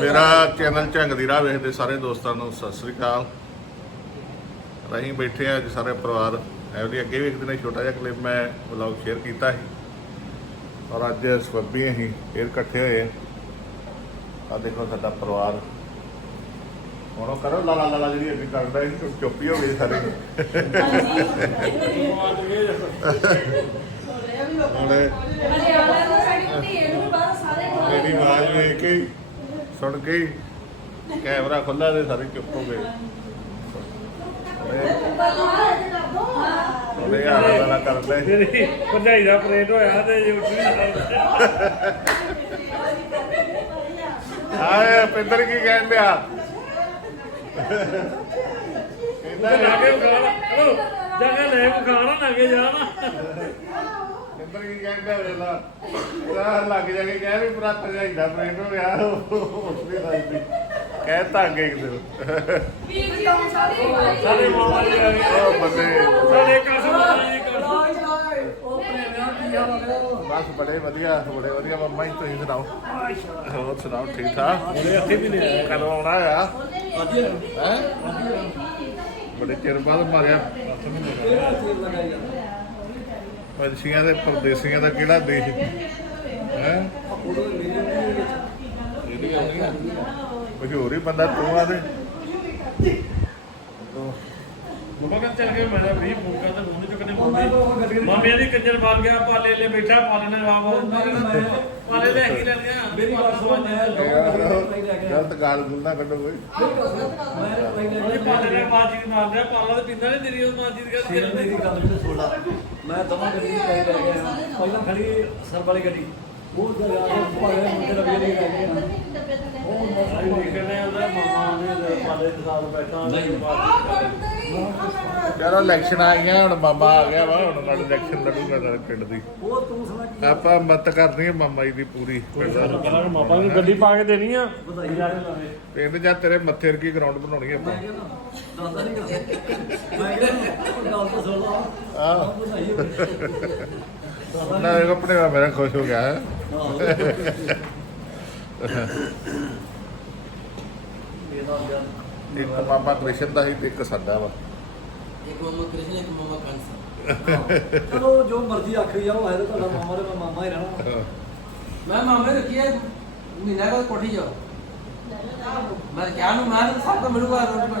ਮੇਰਾ ਚੈਨਲ ਝੰਗ ਦੀ ਰਾਹ ਵੇਖਦੇ ਸਾਰੇ ਦੋਸਤਾਂ ਨੂੰ ਸਤਿ ਸ੍ਰੀ ਅਕਾਲ। ਅਸੀਂ ਬੈਠੇ ਆ ਅੱਜ ਸਾਰੇ ਪਰਿਵਾਰ। ਐਵਰੀ ਅੱਗੇ ਵੀ ਇੱਕ ਦਿਨ ਛੋਟਾ ਜਿਹਾ ਕਲਿੱਪ ਮੈਂ ਵਲੌਗ ਸ਼ੇਅਰ ਕੀਤਾ ਸੀ। ਔਰ ਅੱਜ ਸਵੱਬੀ ਅਸੀਂ ਫੇਰ ਇਕੱਠੇ ਹੋਏ ਆ। ਦੇਖੋ ਸਾਡਾ ਪਰਿਵਾਰ। ਹੁਣ ਉਹ ਕਰੋ ਲਾਲਾ ਲਾਲਾ ਜਿਹੜੀ ਅੱਗੇ ਕਰਦਾ ਸੀ ਚੁੱਪ ਹੀ ਹੋ ਗਏ ਸਾਰੇ। ਹੁਣ ਵੇਖ ਕੇ ਹੀ, ਸੁਣ ਕੇ ਹੀ ਕੈਮਰਾ ਖੁੱਲਾ ਤੇ ਸਾਰੇ ਚੁੱਪ ਹੋ ਗਏ। ਭਰਜਾਈ ਦਾ ਹੋਇਆ ਤੇ ਜੇ ਉੱਠ ਨਹੀਂ ਆਏ ਪਿੰਦਰ ਕੀ ਕਹਿਣ ਲਿਆ ਕਹਿੰਦਾ ਲਾ ਕੇ ਖਾਣਾ ਹਲੋ ਜਗਾ ਲੈ ਖਾਣਾ ਨਾ ਕੇ ਜਾਣਾ ਪਿੰਦਰ ਕੀ ਲਿਆ ਵੇਲਾ ਇਹਦਾ ਲੱਗ ਜਾ ਕੇ ਕਹਿ ਵੀ ਭਰਾ ਭਰਜਾਈ ਦਾ ਪ੍ਰੇਮ ਹੋ ਗਿਆ। ਉਸ ਵੀ ਲੱਗਦੀ ਕਹਿ ਤਾਂ ਅੱਗੇ ਇੱਕ ਦਿਨ। ਸਾਡੇ ਮਾਮਾ ਜੀ ਆ ਗਏ ਉਹ ਬੰਦੇ ਸਾਡੇ ਕਸਮ ਜੀ ਕਸਮ ਬਸ ਬੜੇ ਵਧੀਆ ਬੜੇ ਵਧੀਆ। ਮੰਮਾ ਜੀ ਤੁਸੀਂ ਸੁਣਾਓ? ਹੋਰ ਸੁਣਾਓ ਠੀਕ ਠਾਕ? ਉਹਦੇ ਹੱਥੇ ਵੀ ਨਹੀਂ ਆਇਆ ਕਦੋਂ ਆਉਣਾ ਆ? ਹੈ? ਬੜੇ ਚਿਰ ਬਾਅਦ ਮਾਰਿਆ। ਪੰਛੀਆਂ ਦੇ ਪਰਦੇਸੀਆਂ ਦਾ ਕਿਹੜਾ ਦੇਸ਼ ਹੈ? ਆਉਣੀ ਹੀ ਬੰਦਾ ਤੂੰ ਆ ਤੇ। ਮੰਮਾ ਕਹਿੰਦੇ ਚੱਲ ਗਏ ਮੈਂ ਵੀ ਫੋਨ ਕਰਦਾ ਫੋਨ ਚੋਂ ਕਦੇ ਮੰਮੀ ਮਾਮੇ ਦੀ ਕੰਜਰ ਮਾਰ ਗਿਆ ਪਾਲੇ ਲੈ ਬੈਠਾ ਪਾਲੇ ਨੇ ਵਾਵਾ ਪਾਲੇ ਲੈ ਹੀ ਲੈ ਗਿਆ। ਮੇਰੀ ਗੱਲ ਸੁਣ ਗਲਤ ਗਾਲ ਗੁੱਲਾ ਕੱਢੋ ਕੋਈ। ਉਹਨੇ ਪਾਲੇ ਨੇ ਬਾਜੀ ਮਾਰ ਲਿਆ ਪਾਲਾ ਤੇ ਪਿੰਦਾ ਨਹੀਂ ਤੇਰੀ ਉਹ ਬਾਜੀ ਦੀ ਗੱਲ ਫਿਰ ਗੱਲ ਵੀ ਸੁਣਾ ਮੈਂ ਦਮਾ ਗੱਡੀ ਤੇ ਲੈ ਗਿਆ। ਪਹਿਲਾਂ ਖੜੀ ਸਰ ਵਾਲੀ ਗੱਡੀ। ਉਹ ਜਗ੍ਹਾ ਤੇ ਭਾਵੇਂ ਮੁੰਡੇ ਦਾ ਵੀ ਲੈ ਗਏ ਆਈ ਦੇਖਣੇ ਉਹਦਾ ਮਾਮਾ ਨੇ ਪਾਲੇ ਦੇ ਸਾਥ ਬੈਠਾ ਚਲੋ ਇਲੈਕਸ਼ਨ ਆ ਗਈਆਂ ਹੁਣ ਮਾਮਾ ਆ ਗਿਆ ਵਾ ਹੁਣ ਨਾਲ ਇਲੈਕਸ਼ਨ ਲੜੂਗਾ ਨਾਲ ਪਿੰਡ ਦੀ। ਉਹ ਤੂੰ ਸੁਣਾ ਕੀ ਆਪਾਂ ਮਤ ਕਰਨੀ ਹੈ ਮਾਮਾ ਜੀ ਦੀ ਪੂਰੀ। ਪਿੰਡ ਦਾ। ਕਰਾਂਗੇ ਮਾਪਾ ਨੂੰ ਗੱਡੀ ਪਾ ਕੇ ਦੇਣੀ ਆ। ਵਧਾਈ ਜਾਣੇ ਲਾਵੇ ਪਿੰਡ ਜਾਂ ਤੇਰੇ ਮੱਥੇ ਵਰਗੀ ਗਰਾਊਂਡ ਬਣਾਉਣੀ ਆਪਾਂ। ਮੈਂ ਕਹਿੰਦਾ ਦੱਸਦਾ ਨਹੀਂ ਕਰਦਾ। ਮੈਂ ਕਹਿੰਦਾ ਗੱਲ ਤਾਂ ਸੁਣ ਲਾ। ਆਹ। ਵਧਾਈ ਹੋਵੇ। ਨਾ ਇਹ ਆਪਣੇ ਨਾਲ ਮੇਰਾ ਖੁਸ਼ ਹੋ ਗਿਆ। ਹੈ ਇੱਕ ਮਾਮਾ ਕ੍ਰਿਸ਼ਨ ਦਾ ਸੀ ਤੇ ਇੱਕ ਸਾਡਾ ਵਾ। ਇੱਕ ਮਮਾ ਕ੍ਰਿਸ਼ਨ ਇੱਕ ਮਮਾ ਕੰਸ। ਚਲੋ ਜੋ ਮਰਜ਼ੀ ਆਖੀ ਜਾਓ ਹੈ ਤਾਂ ਤੁਹਾਡਾ ਮਾਮਾ ਤੇ ਮੈਂ ਮਾਮਾ ਹੀ ਰਹਿਣਾ ਮੈਂ ਮਾਮੇ ਰੱਖੀ ਹੈ ਮਹੀਨਾ ਕਾ ਕੋਠੀ ਜਾਓ। ਮੈਂ ਕਿਹਾ ਨੂੰ ਮੈਂ ਸਭ ਤੋਂ ਮਿਲੂਗਾ ਰੋਟੀ